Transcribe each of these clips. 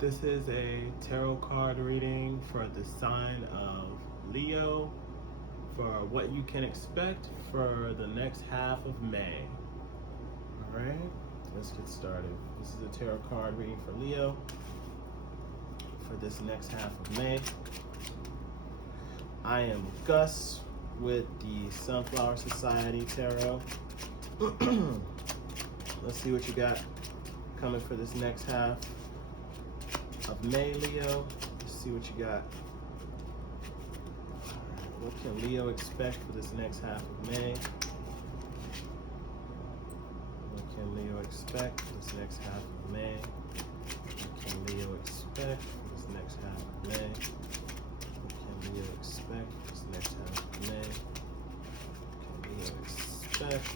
This is a tarot card reading for the sign of Leo for what you can expect for the next half of May. All right, let's get started. This is a tarot card reading for Leo for this next half of May. I am Gus with the Sunflower Society Tarot. Let's see what you got coming for this next half of May, Leo. Let's see what you got. What can Leo expect for this next half of May? What can Leo expect for this next half of May? What can Leo expect for this next half of May? What can Leo expect for this next half of May? What can Leo expect?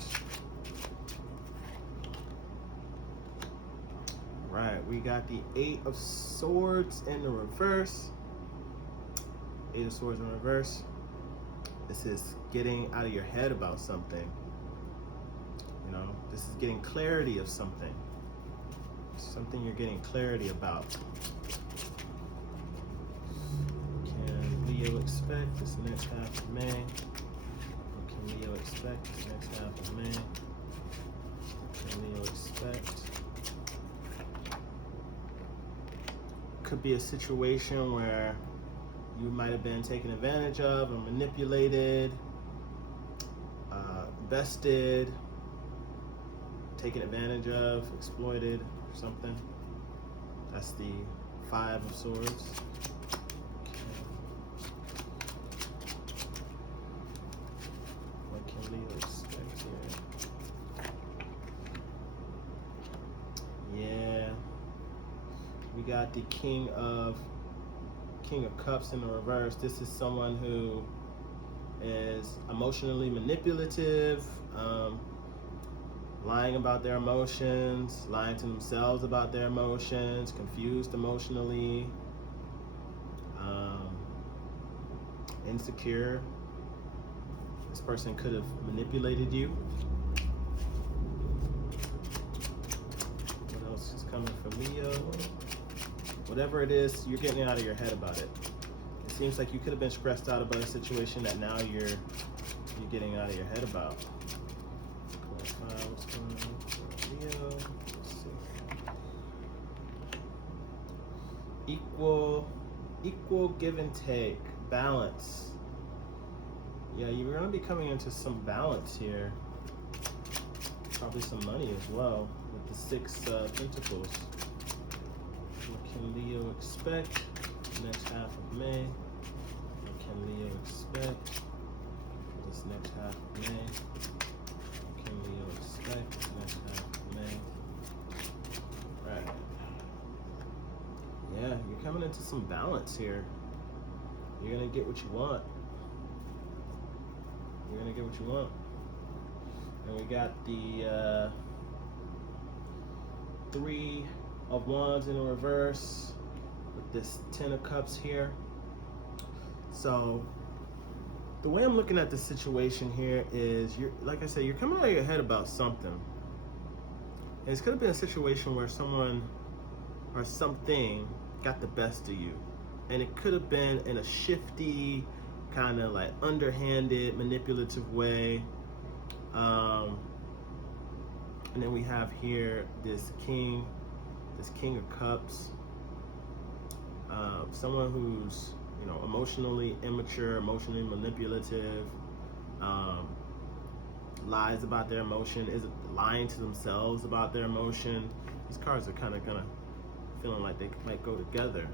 Right, we got the Eight of Swords in the reverse. Eight of Swords in reverse. This is getting out of your head about something. You know, this is getting clarity of something. Something you're getting clarity about. What can Leo expect this next half of May? What can Leo expect this next half of May? What can Leo expect? Could be a situation where you might have been taken advantage of or manipulated, bested, taken advantage of, exploited, or something. That's the Five of Swords. What can Leo expect here? Yeah. We got the King of Cups in the reverse. This is someone who is emotionally manipulative, lying about their emotions, lying to themselves about their emotions, confused emotionally, insecure. This person could have manipulated you. What else is coming for Leo? Whatever it is, you're getting out of your head about it. It seems like you could have been stressed out about a situation that now you're getting out of your head about. What's going on for Leo? Let's see. Equal give and take, balance. Yeah, you're going to be coming into some balance here. Probably some money as well with the Six Pentacles. What can Leo expect next half of May? What can Leo expect this next half of May? What can Leo expect this next half of May? Right. Yeah, you're coming into some balance here. You're going to get what you want. You're going to get what you want. And we got the Three of Wands in the reverse with this Ten of Cups here. So the way I'm looking at the situation here is, you're, like I said, you're coming out of your head about something. And it's going to be a situation where someone or something got the best of you. And it could have been in a shifty, kind of like underhanded, manipulative way. And then we have here this King of Cups, someone who's, you know, emotionally immature, emotionally manipulative, lies about their emotion, is lying to themselves about their emotion. These cards are kind of feeling like they might go together.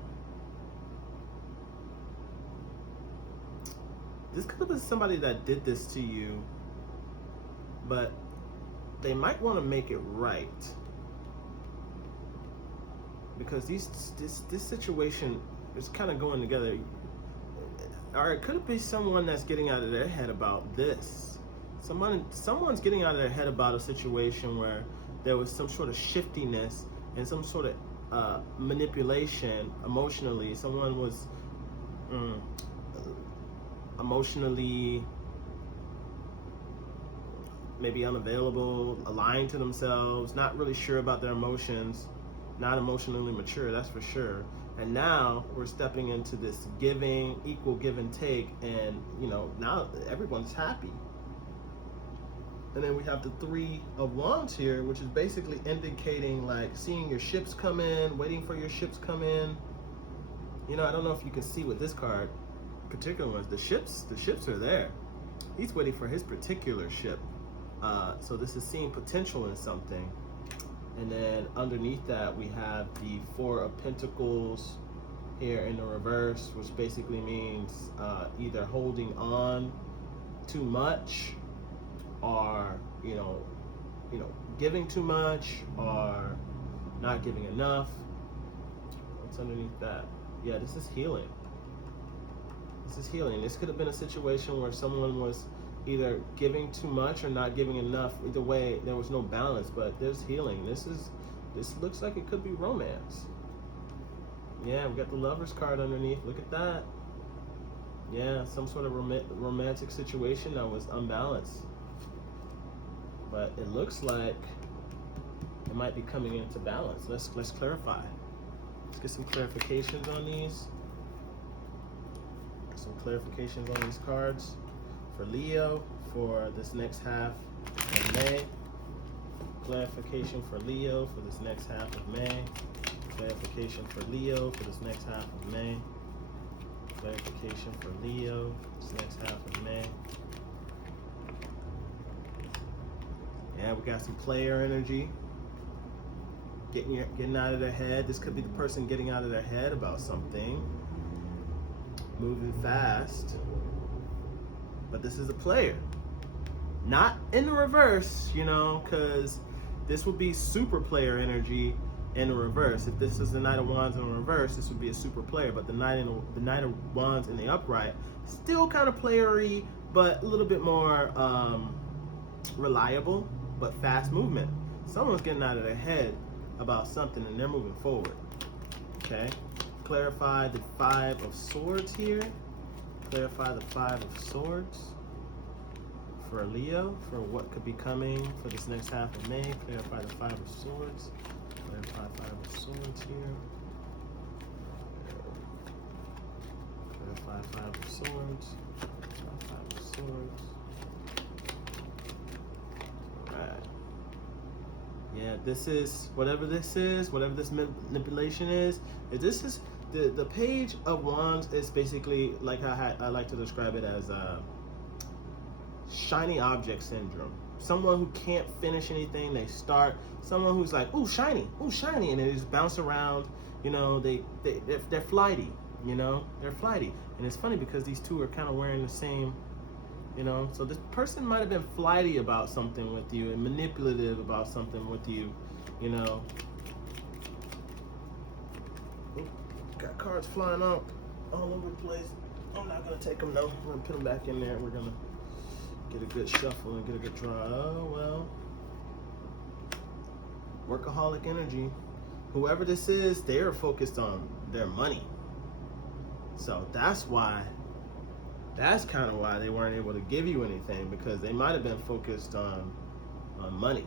This could have been somebody that did this to you, but they might want to make it right. Because this situation is kind of going together. Or it could be someone that's getting out of their head about this. Someone's getting out of their head about a situation where there was some sort of shiftiness and some sort of manipulation emotionally. Someone was emotionally maybe unavailable, lying to themselves, not really sure about their emotions. not emotionally mature, that's for sure. And now we're stepping into this giving, equal give and take, and you know, now everyone's happy. And then we have the Three of Wands here, which is basically indicating like seeing your ships come in, waiting for your ships come in. You know, I don't know if you can see with this card, particular ones, the ships are there. He's waiting for his particular ship. So this is seeing potential in something. And then underneath that, we have the Four of Pentacles here in the reverse, which basically means either holding on too much, or you know, giving too much, or not giving enough. What's underneath that? Yeah, this is healing. This is healing. This could have been a situation where someone was either giving too much or not giving enough. Either way, there was no balance, but there's healing. This looks like it could be romance. Yeah, we got the Lover's card underneath. Look at that. Yeah, some sort of romantic situation that was unbalanced. But it looks like it might be coming into balance. Let's clarify. Let's get some clarifications on these. Some clarifications on these cards for Leo for this next half of May. Clarification for Leo for this next half of May. Clarification for Leo for this next half of May. Clarification for Leo for this next half of May. Yeah, we got some player energy. Getting out of their head. This could be the person getting out of their head about something. Moving fast. But this is a player. Not in the reverse, you know, because this would be super player energy in the reverse. If this is the Knight of Wands in the reverse, this would be a super player. But the Knight of Wands in the upright, still kind of playery, but a little bit more reliable, but fast movement. Someone's getting out of their head about something and they're moving forward. Okay. Clarify the Five of Swords here. Clarify the Five of Swords for Leo, for what could be coming for this next half of May. Clarify the Five of Swords. Clarify Five of Swords here. Clarify Five of Swords. Clarify Five of Swords. Alright. Yeah, this is, whatever this manipulation is, if this is, the Page of Wands is basically, like I like to describe it as shiny object syndrome. Someone who can't finish anything, they start. Someone who's like, ooh, shiny, and they just bounce around. You know, they're flighty. You know, they're flighty. And it's funny because these two are kind of wearing the same, you know. So this person might have been flighty about something with you and manipulative about something with you, you know. Ooh, got cards flying out all over the place. I'm not going to take them, though. I'm going to put them back in there. We're going to get a good shuffle and get a good draw. Oh, well. Workaholic energy. Whoever this is, they're focused on their money. So that's kind of why they weren't able to give you anything, because they might have been focused on money.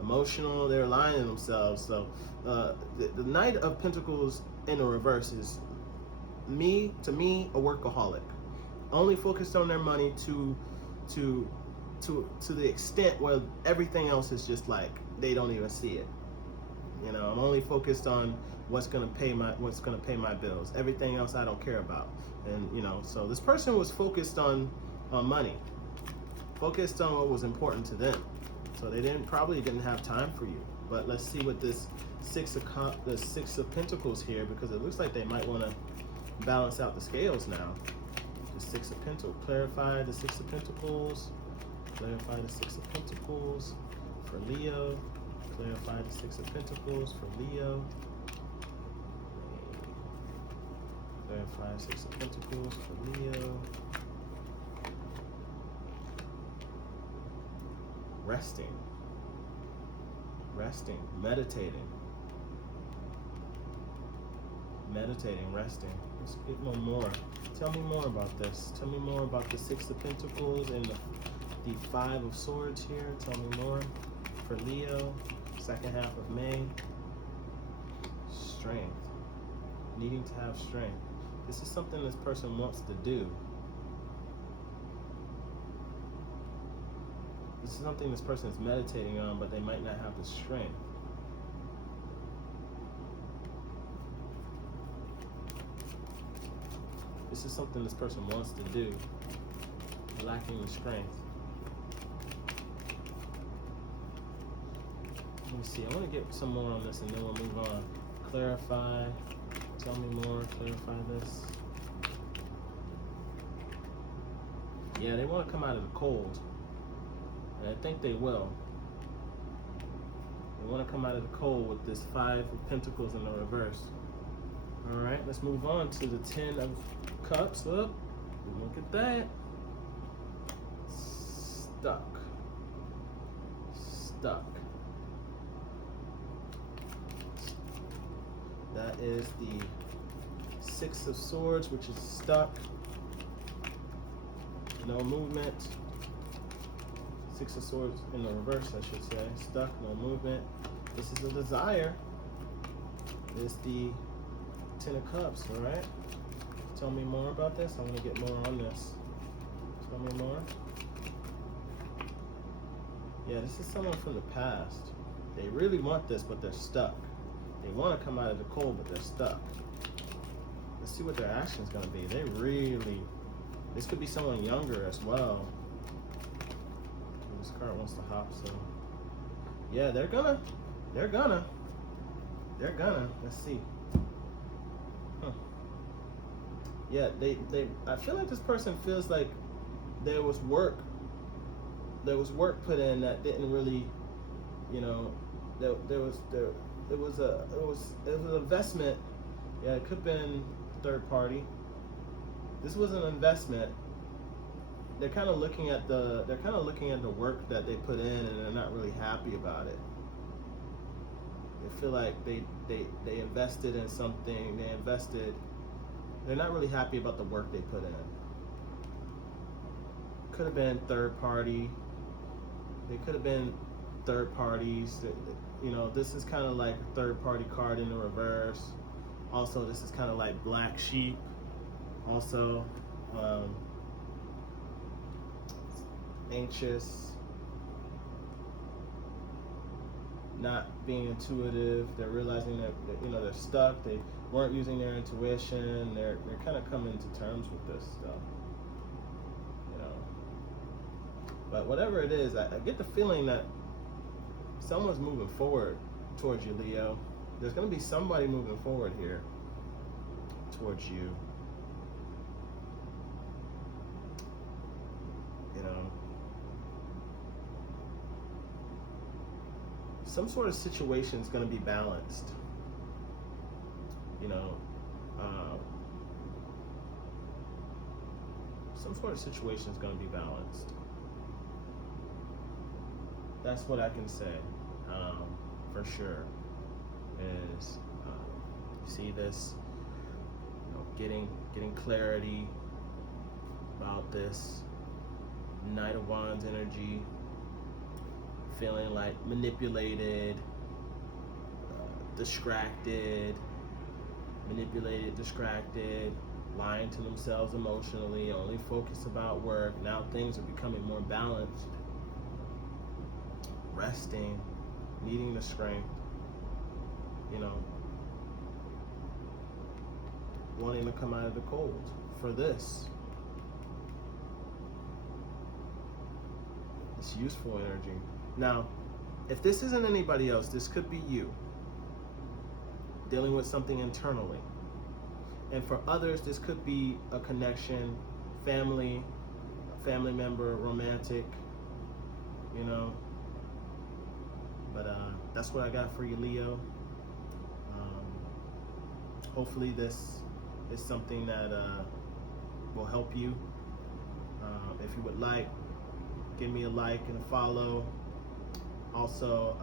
Emotional, they're aligning themselves. So the Knight of Pentacles in the reverse is, to me, a workaholic. Only focused on their money to the extent where everything else is just like they don't even see it. You know, I'm only focused on what's gonna pay my bills. Everything else I don't care about. And you know, so this person was focused on money, focused on what was important to them. So they probably didn't have time for you. But let's see what this Six of Pentacles here, because it looks like they might want to balance out the scales now. The Six of Pentacles. Clarify the Six of Pentacles. Clarify the Six of Pentacles for Leo. Clarify the Six of Pentacles for Leo. Clarify Six of Pentacles for Leo. Resting, meditating, resting. Let's get one more. Tell me more about this. Tell me more about the Six of Pentacles and the Five of Swords here. Tell me more for Leo, second half of May. strength. Needing to have strength. This is something this person wants to do. This is something this person is meditating on, but they might not have the strength. This is something this person wants to do, lacking the strength. Let me see, I want to get some more on this and then we'll move on. Clarify, tell me more, clarify this. Yeah, they want to come out of the cold. And I think they will. They want to come out of the cold with this 5 of Pentacles in the reverse. All right, let's move on to the 10 of Cups. Look at that. Stuck. That is the 6 of Swords, which is stuck. No movement. 6 of Swords in the reverse, I should say. Stuck, no movement. This is a desire. It's the 10 of Cups, all right? Tell me more about this. I want to get more on this. Tell me more. Yeah, this is someone from the past. They really want this, but they're stuck. They want to come out of the cold, but they're stuck. Let's see what their action's going to be. This could be someone younger as well. This card wants to hop, so. Yeah, they're gonna. Let's see. Yeah, I feel like this person feels like there was work put in that didn't really, you know, it was an investment. Yeah, it could have been third party. This was an investment. They're kind of looking at the work that they put in, and they're not really happy about it. They feel like they invested in something. They're not really happy about the work they put in. Could have been third party. They could have been third parties. You know, this is kind of like a third party card in the reverse. Also, this is kind of like black sheep. Also, anxious, not being intuitive. They're realizing that they're stuck. They weren't using their intuition. They're kind of coming to terms with this stuff, you know. But whatever it is, I get the feeling that someone's moving forward towards you, Leo. There's going to be somebody moving forward here towards you. You know, some sort of situation is going to be balanced. You know, some sort of situation is going to be balanced. That's what I can say, for sure. Is you see this, getting clarity about this Knight of Wands energy, feeling like manipulated, distracted, lying to themselves emotionally, only focused about work. Now things are becoming more balanced, resting, needing the strength, wanting to come out of the cold for this. It's useful energy. Now, if this isn't anybody else, this could be you dealing with something internally. And for others, this could be a connection, family member, romantic, But that's what I got for you, Leo. Hopefully this is something that will help you. If you would like, give me a like and a follow. Also,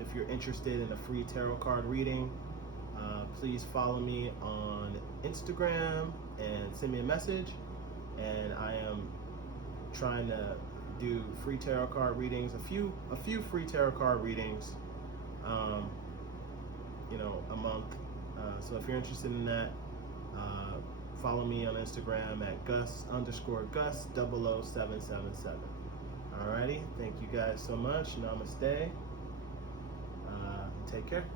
if you're interested in a free tarot card reading, please follow me on Instagram and send me a message. And I am trying to do free tarot card readings, a few free tarot card readings, a month. So if you're interested in that, follow me on Instagram at Gus_Gus00777. Alrighty, thank you guys so much. Namaste. Take care.